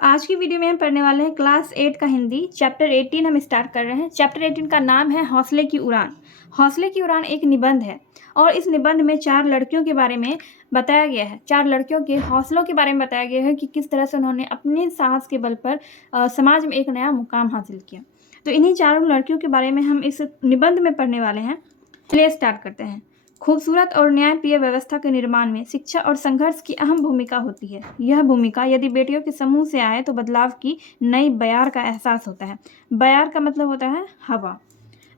आज की वीडियो में हम पढ़ने वाले हैं क्लास 8 का हिंदी चैप्टर 18 हम स्टार्ट कर रहे हैं। चैप्टर 18 का नाम है हौसले की उड़ान। हौसले की उड़ान एक निबंध है और इस निबंध में 4 लड़कियों के बारे में बताया गया है। 4 लड़कियों के हौसलों के बारे में बताया गया है कि किस तरह से उन्होंने अपने साहस के बल पर समाज में एक नया मुकाम हासिल किया। तो इन्हीं 4 लड़कियों के बारे में हम इस निबंध में पढ़ने वाले हैं। चलिए स्टार्ट करते हैं। खूबसूरत और न्यायप्रिय व्यवस्था के निर्माण में शिक्षा और संघर्ष की अहम भूमिका होती है। यह भूमिका यदि बेटियों के समूह से आए तो बदलाव की नई बयार का एहसास होता है। बयार का मतलब होता है हवा।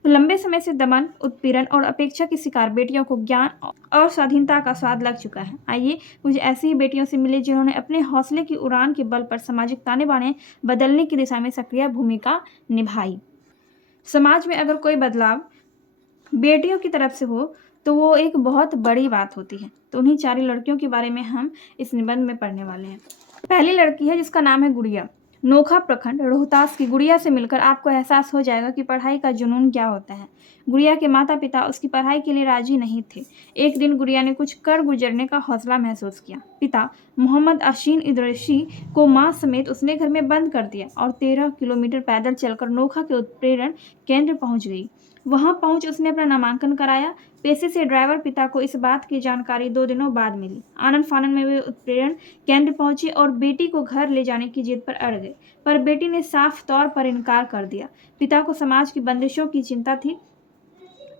लंबे समय से दमन, उत्पीड़न और अपेक्षा की शिकार बेटियों को ज्ञान और स्वाधीनता का स्वाद लग चुका है। आइए कुछ ऐसी ही बेटियों से मिले जिन्होंने अपने हौसले की उड़ान के बल पर सामाजिक ताने बाने बदलने की दिशा में सक्रिय भूमिका निभाई। समाज में अगर कोई बदलाव बेटियों की तरफ से हो तो वो एक बहुत बड़ी बात होती है। तो उन्हीं 4 लड़कियों के बारे में हम इस निबंध में पढ़ने वाले हैं। पहली लड़की है जिसका नाम है गुड़िया। नोखा प्रखंड रोहतास की गुड़िया से मिलकर आपको एहसास हो जाएगा कि पढ़ाई का जुनून क्या होता है। गुड़िया के माता पिता उसकी पढ़ाई के लिए राजी नहीं थे। एक दिन गुड़िया ने कुछ कर गुजरने का हौसला महसूस किया। पिता मोहम्मद अशीन इदरशी को मां समेत उसने घर में बंद कर दिया और 13 किलोमीटर पैदल चलकर नोखा के उत्प्रेरण केंद्र पहुंच गई। वहां पहुंच उसने अपना नामांकन कराया। पेशे से ड्राइवर पिता को इस बात की जानकारी 2 दिनों बाद मिली। आनंद फानन में वे उत्प्रेरण केंद्र पहुंचे और बेटी को घर ले जाने की जिद पर अड़ गए, पर बेटी ने साफ तौर पर इनकार कर दिया। पिता को समाज की बंदिशों की चिंता थी,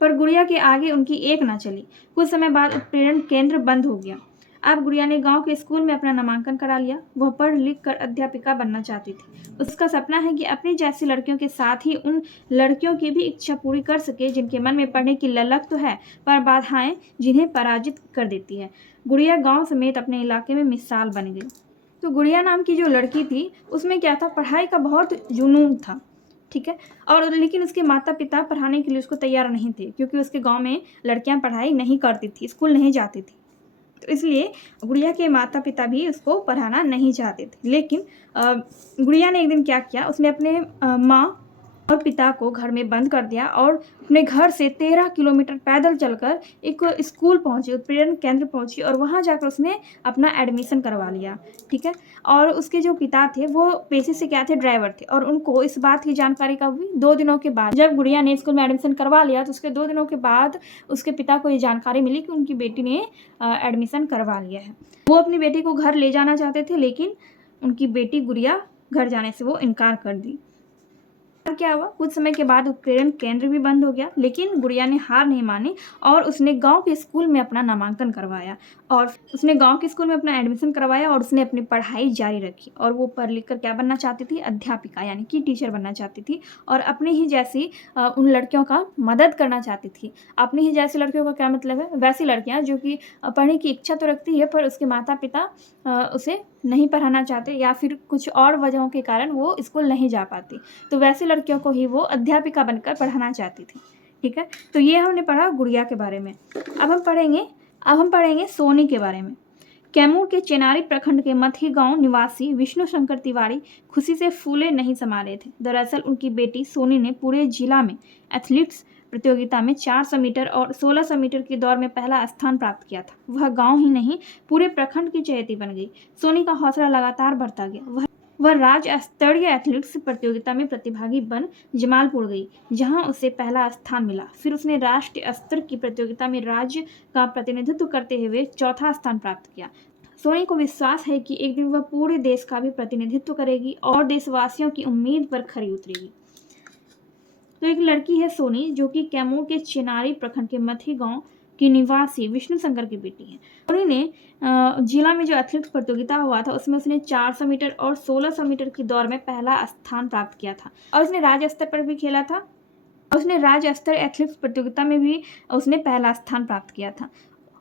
पर गुड़िया के आगे उनकी एक न चली। कुछ समय बाद उत्प्रेरण केंद्र बंद हो गया। अब गुड़िया ने गांव के स्कूल में अपना नामांकन करा लिया। वह पढ़ लिख कर अध्यापिका बनना चाहती थी। उसका सपना है कि अपनी जैसी लड़कियों के साथ ही उन लड़कियों की भी इच्छा पूरी कर सके जिनके मन में पढ़ने की ललक तो है, पर बाधाएं जिन्हें पराजित कर देती है। गुड़िया गांव समेत अपने इलाके में मिसाल बन गई। तो गुड़िया नाम की जो लड़की थी उसमें क्या था, पढ़ाई का बहुत जुनून था, ठीक है। और लेकिन उसके माता पिता पढ़ाने के लिए उसको तैयार नहीं थे, क्योंकि उसके गांव में लड़कियां पढ़ाई नहीं करती थी, स्कूल नहीं जाती थी। तो इसलिए गुड़िया के माता पिता भी उसको पढ़ाना नहीं चाहते थे। लेकिन गुड़िया ने एक दिन क्या किया, उसने अपने माँ और पिता को घर में बंद कर दिया और अपने घर से 13 किलोमीटर पैदल चलकर एक स्कूल पहुंची, उत्प्रेरण केंद्र पहुंची और वहां जाकर उसने अपना एडमिशन करवा लिया, ठीक है। और उसके जो पिता थे वो पेशे से क्या थे, ड्राइवर थे। और उनको इस बात की जानकारी कब हुई, 2 दिनों के बाद। जब गुड़िया ने स्कूल में एडमिशन करवा लिया तो उसके 2 दिनों के बाद उसके पिता को ये जानकारी मिली कि उनकी बेटी ने एडमिशन करवा लिया है। वो अपनी बेटी को घर ले जाना चाहते थे, लेकिन उनकी बेटी गुड़िया घर जाने से वो इनकार कर दी। क्या हुआ, कुछ समय के बाद उत्प्रेरण केंद्र भी बंद हो गया, लेकिन गुड़िया ने हार नहीं मानी और उसने गांव के स्कूल में अपना नामांकन करवाया और उसने गांव के स्कूल में अपना एडमिशन करवाया और उसने अपनी पढ़ाई जारी रखी। और वो पढ़ लिख कर क्या बनना चाहती थी, अध्यापिका यानी कि टीचर बनना चाहती थी और अपने ही जैसी उन लड़कियों का मदद करना चाहती थी। अपनी ही जैसी लड़कियों का क्या मतलब है, वैसी लड़कियाँ जो कि पढ़ने की इच्छा तो रखती है पर उसके माता पिता उसे नहीं पढ़ाना चाहते या फिर कुछ और वजहों के कारण वो स्कूल नहीं जा पाती, तो वैसी लड़कियों को ही वो अध्यापिका बनकर पढ़ाना चाहती थी, ठीक है। तो ये हमने पढ़ा गुड़िया के बारे में। अब हम पढ़ेंगे सोनी के बारे में। कैमूर के चेनारी प्रखंड के मथी गांव निवासी विष्णु शंकर तिवारी खुशी से फूले नहीं समा रहे थे। दरअसल उनकी बेटी सोनी ने पूरे जिला में एथलीट्स प्रतियोगिता में 400 मीटर और 1600 मीटर की दौड़ में पहला स्थान प्राप्त किया था। वह गांव ही नहीं पूरे प्रखंड की चहेती बन गई। सोनी का हौसला लगातार बढ़ता गया। वह राज्य स्तरीय एथलेटिक्स प्रतियोगिता में प्रतिभागी बन जमालपुर गई, जहां उसे पहला स्थान मिला। फिर उसने राष्ट्रीय स्तर की प्रतियोगिता में राज्य का प्रतिनिधित्व करते हुए 4था स्थान प्राप्त किया। सोनी को विश्वास है कि एक दिन वह पूरे देश का भी प्रतिनिधित्व करेगी और देशवासियों की उम्मीद पर खरी उतरेगी। तो एक लड़की है सोनी, जो कि कैमूर के चेनारी प्रखंड के मथी गांव की निवासी विष्णु शंकर की बेटी है। सोनी ने जिला में जो एथलेटिक्स प्रतियोगिता हुआ था उसमें उसने 400 मीटर और 1600 मीटर की दौड़ में पहला स्थान प्राप्त किया था और उसने राज्य स्तर पर भी खेला था। उसने राज्य स्तर एथलेटिक्स प्रतियोगिता में भी उसने पहला स्थान प्राप्त किया था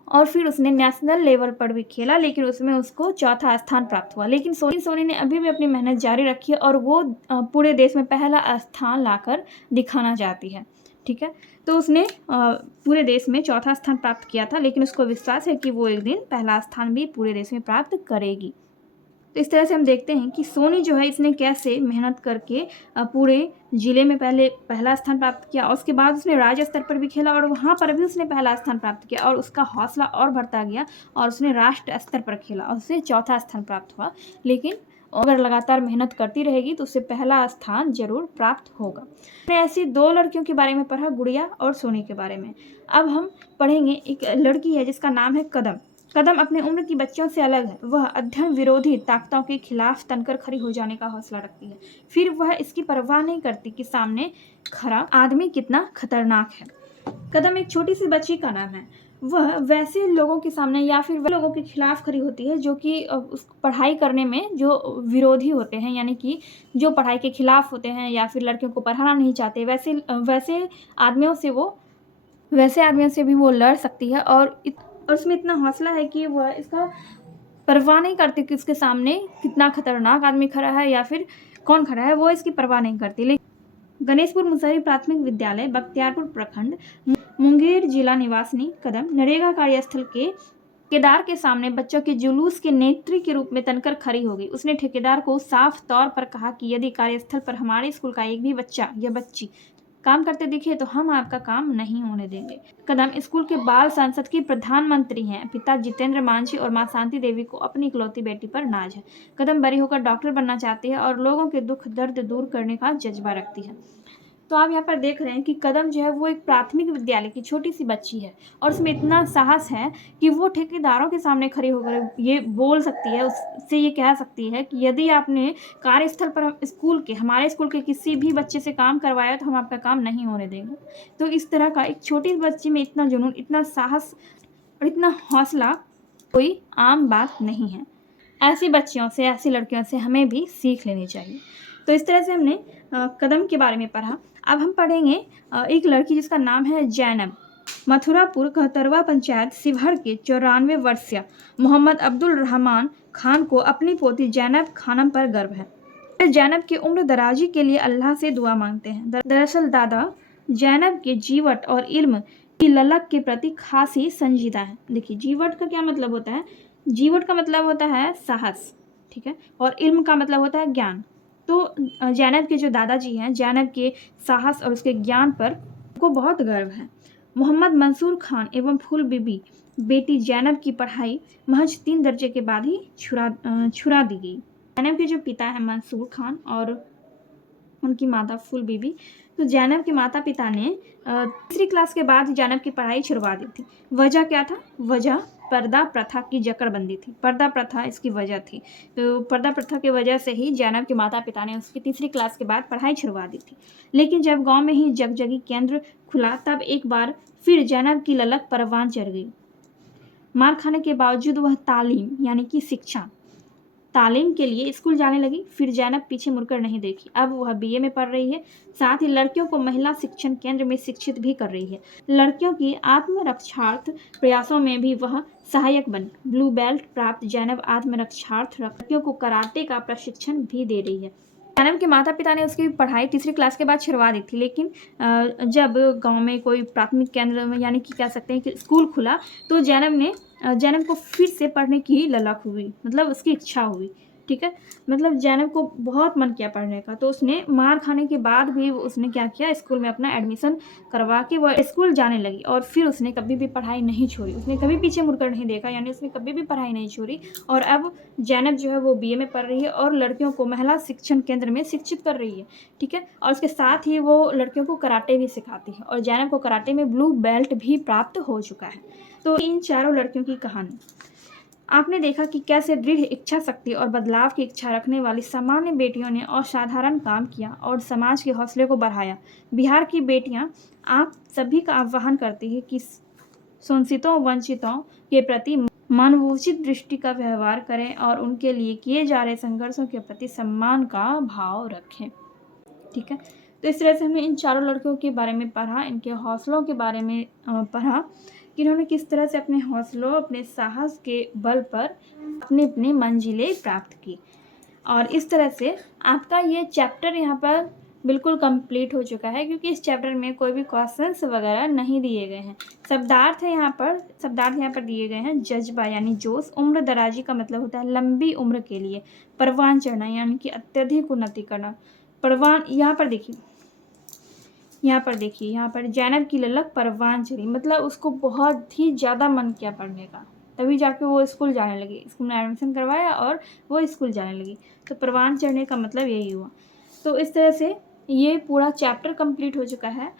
और फिर उसने नेशनल लेवल पर भी खेला, लेकिन उसमें उसको 4था स्थान प्राप्त हुआ। लेकिन सोनी ने अभी भी अपनी मेहनत जारी रखी है और वो पूरे देश में पहला स्थान लाकर दिखाना चाहती है, ठीक है। तो उसने पूरे देश में 4था स्थान प्राप्त किया था, लेकिन उसको विश्वास है कि वो एक दिन पहला स्थान भी पूरे देश में प्राप्त करेगी। तो इस तरह से हम देखते हैं कि सोनी जो है इसने कैसे मेहनत करके पूरे जिले में पहले पहला स्थान प्राप्त किया और उसके बाद उसने राज्य स्तर पर भी खेला और वहाँ पर भी उसने पहला स्थान प्राप्त किया और उसका हौसला और बढ़ता गया और उसने राष्ट्र स्तर पर खेला और उसे 4था स्थान प्राप्त हुआ। लेकिन अगर लगातार मेहनत करती रहेगी तो उसे पहला स्थान ज़रूर प्राप्त होगा। हमने ऐसी 2 लड़कियों के बारे में पढ़ा, गुड़िया और सोनी के बारे में। अब हम पढ़ेंगे एक लड़की है जिसका नाम है कदम। कदम अपने उम्र की बच्चों से अलग है। वह अध्ययन विरोधी ताकतों के खिलाफ तनकर खड़ी हो जाने का हौसला रखती है। फिर वह इसकी परवाह नहीं करती कि सामने खड़ा आदमी कितना खतरनाक है। कदम एक छोटी सी बच्ची का नाम है। वह वैसे लोगों के सामने या फिर वह लोगों के खिलाफ खड़ी होती है जो कि उस पढ़ाई करने में जो विरोधी होते हैं, यानी कि जो पढ़ाई के खिलाफ होते हैं या फिर लड़कियों को पढ़ाना नहीं चाहते, वैसे आदमियों से भी वो लड़ सकती है। और उसमें इतना हौसला है कि वह इसका परवाह नहीं करती कि उसके सामने कितना खतरनाक आदमी खड़ा है या फिर कौन खड़ा है, वो इसकी परवाह नहीं करती। लेकिन गणेशपुर मुसहरी प्राथमिक विद्यालय, बख्तियारपुर प्रखंड, मुंगेर जिला निवासिनी कदम नरेगा कार्यस्थल के ठेकेदार के सामने बच्चों के जुलूस के नेत्री के रूप में तनकर खड़ी हो गई। उसने ठेकेदार को साफ तौर पर कहा कि यदि कार्यस्थल पर हमारे स्कूल का एक भी बच्चा या बच्ची काम करते दिखे तो हम आपका काम नहीं होने देंगे। कदम स्कूल के बाल संसद की प्रधानमंत्री हैं। पिता जितेंद्र मांझी और मां शांति देवी को अपनी इकलौती बेटी पर नाज है। कदम बड़ी होकर डॉक्टर बनना चाहती है और लोगों के दुख दर्द दूर करने का जज्बा रखती है। तो आप यहाँ पर देख रहे हैं कि कदम जो है वो एक प्राथमिक विद्यालय की छोटी सी बच्ची है और उसमें इतना साहस है कि वो ठेकेदारों के सामने खड़ी होकर ये बोल सकती है, उससे ये कह सकती है कि यदि आपने कार्यस्थल पर हमारे स्कूल के किसी भी बच्चे से काम करवाया तो हम आपका काम नहीं होने देंगे। तो इस तरह का एक छोटी बच्ची में इतना जुनून, इतना साहस और इतना हौसला कोई आम बात नहीं है। ऐसी बच्चियों से, ऐसी लड़कियों से हमें भी सीख लेनी चाहिए। तो इस तरह से हमने कदम के बारे में पढ़ा। अब हम पढ़ेंगे एक लड़की जिसका नाम है जैनब। मथुरापुर कहतरवा पंचायत शिवहर के 94 वर्षीय मोहम्मद अब्दुल रहमान खान को अपनी पोती जैनब खानम पर गर्व है। जैनब की उम्र दराजी के लिए अल्लाह से दुआ मांगते हैं। दरअसल दादा जैनब के जीवट और इल्म की ललक के प्रति खास ही संजीदा है। देखिए, जीवट का क्या मतलब होता है? जीवट का मतलब होता है साहस, ठीक है, और इल्म का मतलब होता है ज्ञान। तो जैनब के जो दादाजी हैं, जैनब के साहस और उसके ज्ञान पर को बहुत गर्व है। मोहम्मद मंसूर खान एवं फूल बीबी बेटी जैनब की पढ़ाई महज 3 दर्जे के बाद ही छुड़ा दी गई। जैनब के जो पिता हैं मंसूर खान और उनकी माता फूल बीबी, तो जैनब के माता पिता ने 3री क्लास के बाद जैनब की पढ़ाई छुड़वा दी थी। वजह क्या था? वजह पर्दा प्रथा की जकड़बंदी थी। पर्दा प्रथा इसकी वजह थी। तो पर्दा प्रथा की वजह से ही जैनब के माता पिता ने उसकी 3री क्लास के बाद पढ़ाई छुड़वा दी थी। लेकिन जब गांव में ही जगजगी केंद्र खुला तब एक बार फिर जैनब की ललक परवान चढ़ गई। मार खाने के बावजूद वह यानी कि तालीम के लिए स्कूल जाने लगी। फिर जैनब पीछे मुड़कर नहीं देखी। अब वह BA में पढ़ रही है, साथ ही लड़कियों को महिला शिक्षण केंद्र में शिक्षित भी कर रही है। लड़कियों की आत्मरक्षार्थ प्रयासों में भी वह सहायक बनी। ब्लू बेल्ट प्राप्त जैनब आत्मरक्षार्थ लड़कियों को कराटे का प्रशिक्षण भी दे रही है। जैनब के माता पिता ने उसकी पढ़ाई 3री क्लास के बाद छुड़वा दी थी, लेकिन जब गांव में कोई प्राथमिक केंद्र में, यानी कि कह सकते हैं कि स्कूल खुला, तो जैनब को फिर से पढ़ने की ललक हुई, मतलब उसकी इच्छा हुई, ठीक है, मतलब जैनब को बहुत मन किया पढ़ने का। तो उसने मार खाने के बाद भी उसने क्या किया, स्कूल में अपना एडमिशन करवा के वह स्कूल जाने लगी और फिर उसने कभी भी पढ़ाई नहीं छोड़ी। उसने कभी पीछे मुड़कर नहीं देखा, यानी उसने कभी भी पढ़ाई नहीं छोड़ी। और अब जैनब जो है वो BA में पढ़ रही है और लड़कियों को महिला शिक्षण केंद्र में शिक्षित कर रही है, ठीक है, और उसके साथ ही वो लड़कियों को कराटे भी सिखाती है और जैनब को कराटे में ब्लू बेल्ट भी प्राप्त हो चुका है। तो इन चारों लड़कियों की कहानी आपने देखा कि कैसे दृढ़ इच्छा शक्ति और बदलाव की इच्छा रखने वाली सामान्य बेटियों ने असाधारण काम किया और समाज के हौसले को बढ़ाया। बिहार की बेटियां आप सभी का आह्वान करती है कि शोषितों वंचितों के प्रति मानवोचित दृष्टि का व्यवहार करें और उनके लिए किए जा रहे संघर्षों के प्रति सम्मान का भाव रखें, ठीक है। तो इस तरह से हमने इन चारों लड़कियों के बारे में पढ़ा, इनके हौसलों के बारे में पढ़ा कि इन्होंने किस तरह से अपने हौसलों, अपने साहस के बल पर अपनी मंजिलें प्राप्त की। और इस तरह से आपका ये चैप्टर यहाँ पर बिल्कुल कंप्लीट हो चुका है, क्योंकि इस चैप्टर में कोई भी क्वेश्चंस वगैरह नहीं दिए गए हैं। शब्दार्थ यहाँ पर दिए गए हैं। जज्बा यानी जोश, उम्र दराजी का मतलब होता है लंबी उम्र के लिए, परवान चढ़ना यानी कि अत्यधिक उन्नति करना। परवान यहाँ पर देखिए यहाँ पर जैनब की ललक परवान चढ़ी, मतलब उसको बहुत ही ज़्यादा मन किया पढ़ने का, तभी जाके वो स्कूल जाने लगी। स्कूल में एडमिशन करवाया और वो स्कूल जाने लगी। तो परवान चढ़ने का मतलब यही हुआ। तो इस तरह से ये पूरा चैप्टर कंप्लीट हो चुका है।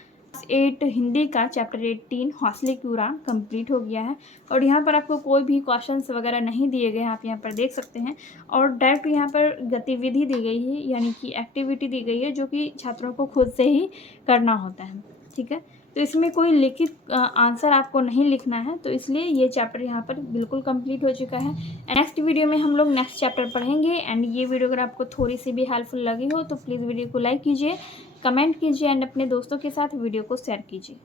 8 हिंदी का चैप्टर 18 हौसले की उड़ान कंप्लीट हो गया है। और यहाँ पर आपको कोई भी क्वेश्चंस वगैरह नहीं दिए गए हैं, आप यहाँ पर देख सकते हैं। और डायरेक्ट यहाँ पर गतिविधि दी गई है, यानी कि एक्टिविटी दी गई है, जो कि छात्रों को खुद से ही करना होता है। ठीक है, तो इसमें कोई लिखित आंसर आपको नहीं लिखना है, तो इसलिए ये चैप्टर यहाँ पर बिल्कुल कंप्लीट हो चुका है। नेक्स्ट वीडियो में हम लोग नेक्स्ट चैप्टर पढ़ेंगे। एंड ये वीडियो अगर आपको थोड़ी सी भी हेल्पफुल लगी हो तो प्लीज़ वीडियो को लाइक कीजिए, कमेंट कीजिए एंड अपने दोस्तों के साथ वीडियो को शेयर कीजिए।